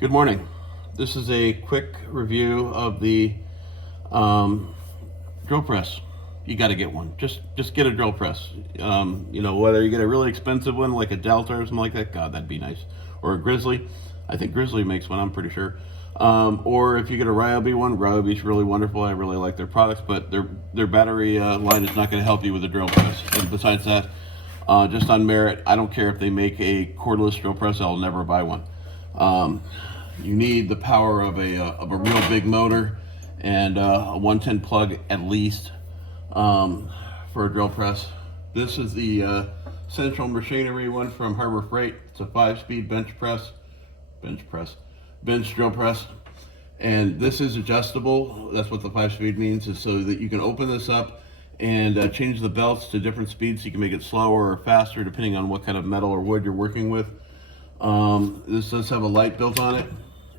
Good morning. This is a quick review of the um, drill press. You got to get one. Just get a drill press. Whether you get a really expensive one like a Delta or something like that, God, that'd be nice. Or a Grizzly. I think Grizzly makes one. I'm pretty sure. Or if you get a Ryobi one, Ryobi's really wonderful. I really like their products, but their battery line is not going to help you with a drill press. And besides that, just on merit, I don't care if they make a cordless drill press. I'll never buy one. Um, you need the power of a real big motor and a 110 plug at least for a drill press. This is the Central Machinery one from Harbor Freight. It's a 5-speed bench drill press. And this is adjustable. That's what the 5-speed means, is so that you can open this up and change the belts to different speeds so you can make it slower or faster depending on what kind of metal or wood you're working with. This does have a light built on it,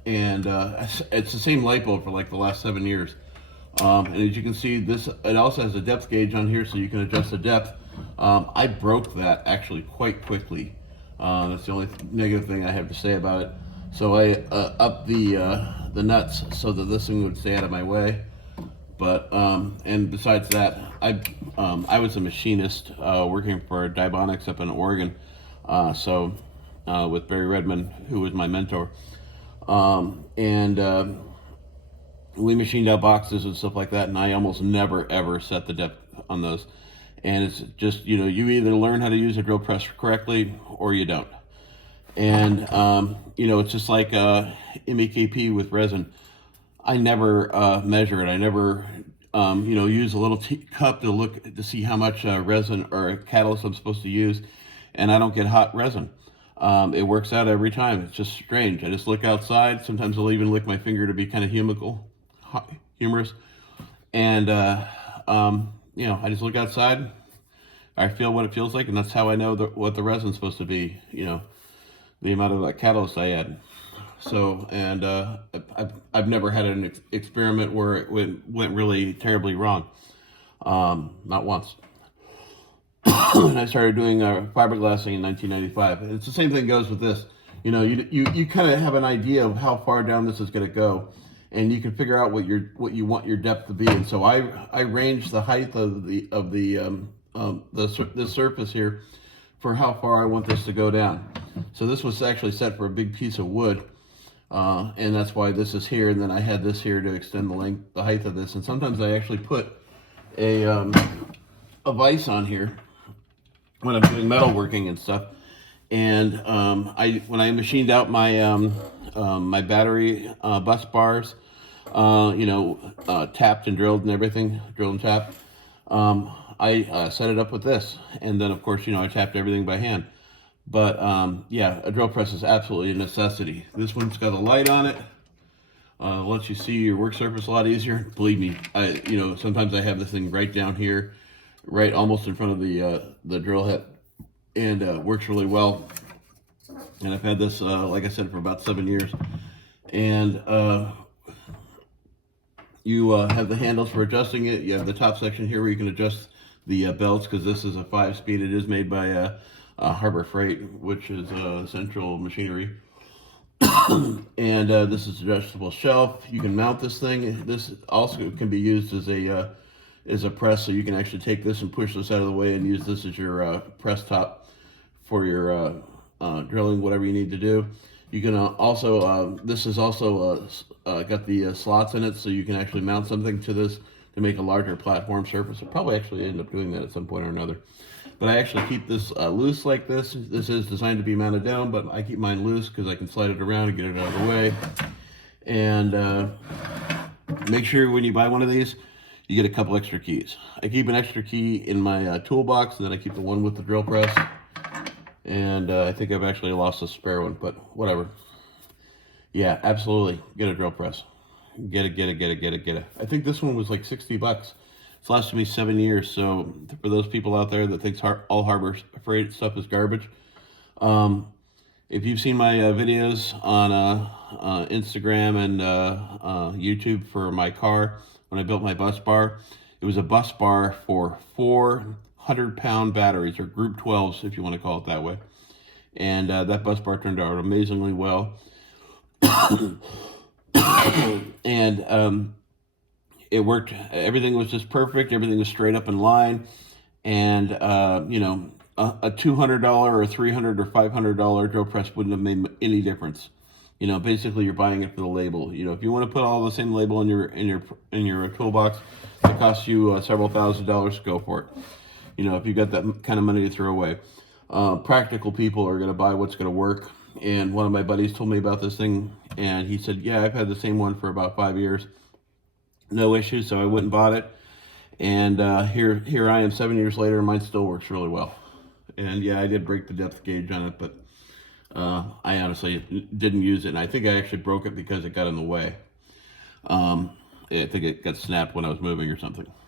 and it's the same light bulb for like the last 7 years. And as you can see, it also has a depth gauge on here so you can adjust the depth. I broke that actually quite quickly. That's the only negative thing I have to say about it. So I upped the nuts so that this thing would stay out of my way. But and besides that, I was a machinist working for Dibonics up in Oregon. With Barry Redmond, who was my mentor. We machined out boxes and stuff like that, and I almost never ever set the depth on those. And it's just, you either learn how to use a drill press correctly or you don't. And it's just like MEKP with resin. I never measure it. I never use a little cup to see how much resin or catalyst I'm supposed to use, and I don't get hot resin. It works out every time. It's just strange. I just look outside. Sometimes I'll even lick my finger to be kind of humorous. And, I just look outside. I feel what it feels like, and that's how I know what the resin's supposed to be, the amount of catalyst I add. So, and I've never had an experiment where it went really terribly wrong. Not once. And I started doing fiberglassing in 1995. And it's the same thing goes with this. You kind of have an idea of how far down this is going to go, and you can figure out what you want your depth to be. And so I ranged the height of the surface here for how far I want this to go down. So this was actually set for a big piece of wood, and that's why this is here. And then I had this here to extend the height of this. And sometimes I actually put a vise on here when I'm doing metalworking and stuff. And when I machined out my my battery bus bars, tapped and drilled and everything, drilled and tapped, I set it up with this. And then of course, I tapped everything by hand. But a drill press is absolutely a necessity. This one's got a light on it. Lets you see your work surface a lot easier. Believe me, sometimes I have this thing right down here, right almost in front of the drill head, and works really well. And I've had this, like I said, for about 7 years. And you have the handles for adjusting it. You have the top section here where you can adjust the belts, because this is a 5-speed. It is made by Harbor Freight, which is Central Machinery. And this is adjustable shelf. You can mount this thing. This also can be used as a press, so you can actually take this and push this out of the way and use this as your press top for your drilling, whatever you need to do. You can also, this is also got the slots in it, so you can actually mount something to this to make a larger platform surface. I'll probably actually end up doing that at some point or another. But I actually keep this loose like this. This is designed to be mounted down, but I keep mine loose because I can slide it around and get it out of the way. And make sure when you buy one of these, you get a couple extra keys. I keep an extra key in my toolbox, and then I keep the one with the drill press. And I think I've actually lost a spare one, but whatever. Yeah, absolutely. Get a drill press. Get it. I think this one was like $60. It's lasted me 7 years. So for those people out there that thinks all Harbor Freight stuff is garbage, if you've seen my videos on Instagram and YouTube for my car, when I built my bus bar, it was a bus bar for 400-pound batteries, or Group 12s, if you want to call it that way. And that bus bar turned out amazingly well. And it worked. Everything was just perfect. Everything was straight up in line. And you know, a $200 or $300 or $500 drill press wouldn't have made any difference. You know, basically you're buying it for the label. You know, if you want to put all the same label in your toolbox, it costs you several $1,000s to go for it. You know, if you got that kind of money to throw away. Practical people are going to buy what's going to work. And one of my buddies told me about this thing, and he said, "Yeah, I've had the same one for about 5 years, no issues." So I went and bought it, and here I am 7 years later, and mine still works really well. And yeah, I did break the depth gauge on it, but I honestly didn't use it, and I think I actually broke it because it got in the way. I think it got snapped when I was moving or something.